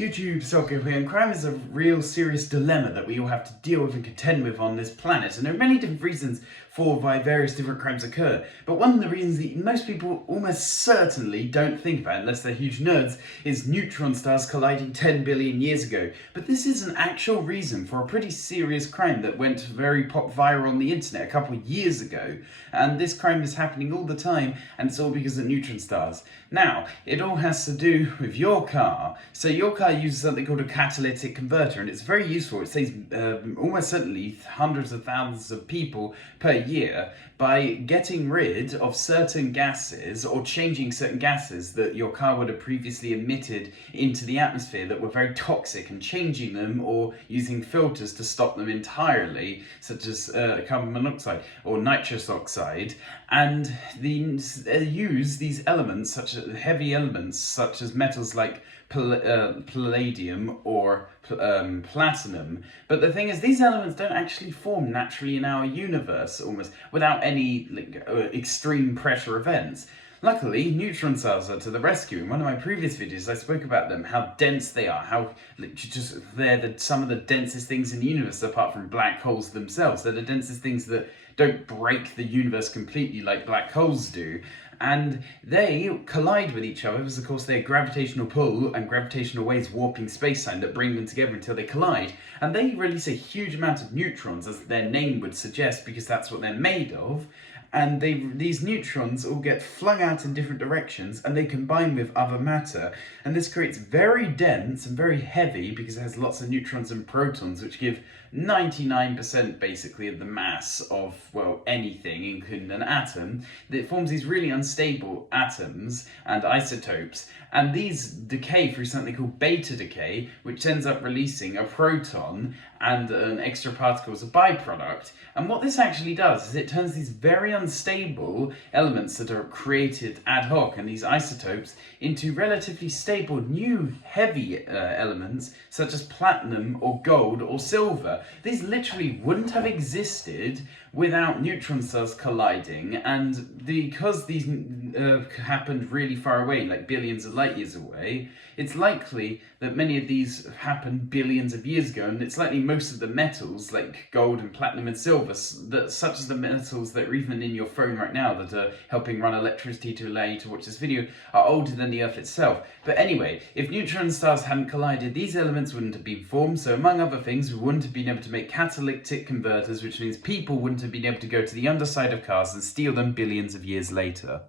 YouTube, Soccer here, and crime is a real serious dilemma that we all have to deal with and contend with on this planet, and there are many different reasons for why various different crimes occur. But one of the reasons that most people almost certainly don't think about, unless they're huge nerds, is neutron stars colliding 10 billion years ago. But this is an actual reason for a pretty serious crime that went very viral on the internet a couple of years ago, and this crime is happening all the time, and it's all because of neutron stars. Now, it all has to do with your car. So your car uses something called a catalytic converter, and it's very useful. It saves almost certainly hundreds of thousands of people per year by getting rid of certain gases or changing certain gases that your car would have previously emitted into the atmosphere that were very toxic, and changing them or using filters to stop them entirely, such as carbon monoxide or nitrous oxide, and use these elements, such as heavy elements such as metals like palladium or platinum. But the thing is, these elements don't actually form naturally in our universe, almost without any extreme pressure events. Luckily, neutron stars are to the rescue. In one of my previous videos, I spoke about them, how dense they are, how they're some of the densest things in the universe, apart from black holes themselves. They're the densest things that don't break the universe completely like black holes do. And they collide with each other because, of course, they're gravitational pull and gravitational waves warping space-time that bring them together until they collide. And they release a huge amount of neutrons, as their name would suggest, because that's what they're made of. And these neutrons all get flung out in different directions, and they combine with other matter. And this creates very dense and very heavy, because it has lots of neutrons and protons, which give 99% basically of the mass of, well, anything, including an atom. It forms these really unstable atoms and isotopes, and these decay through something called beta decay, which ends up releasing a proton and an extra particle as a byproduct. And what this actually does is it turns these very unstable elements that are created ad hoc, and these isotopes, into relatively stable new heavy elements such as platinum or gold or silver. These literally wouldn't have existed without neutron stars colliding, and because these happened really far away, like billions of light years away, it's likely that many of these happened billions of years ago, and it's likely most of the metals, like gold and platinum and silver, such as the metals that are even in your phone right now that are helping run electricity to allow you to watch this video, are older than the Earth itself. But anyway, if neutron stars hadn't collided, these elements wouldn't have been formed, so among other things, we wouldn't have been able to make catalytic converters, which means people wouldn't have been able to go to the underside of cars and steal them billions of years later.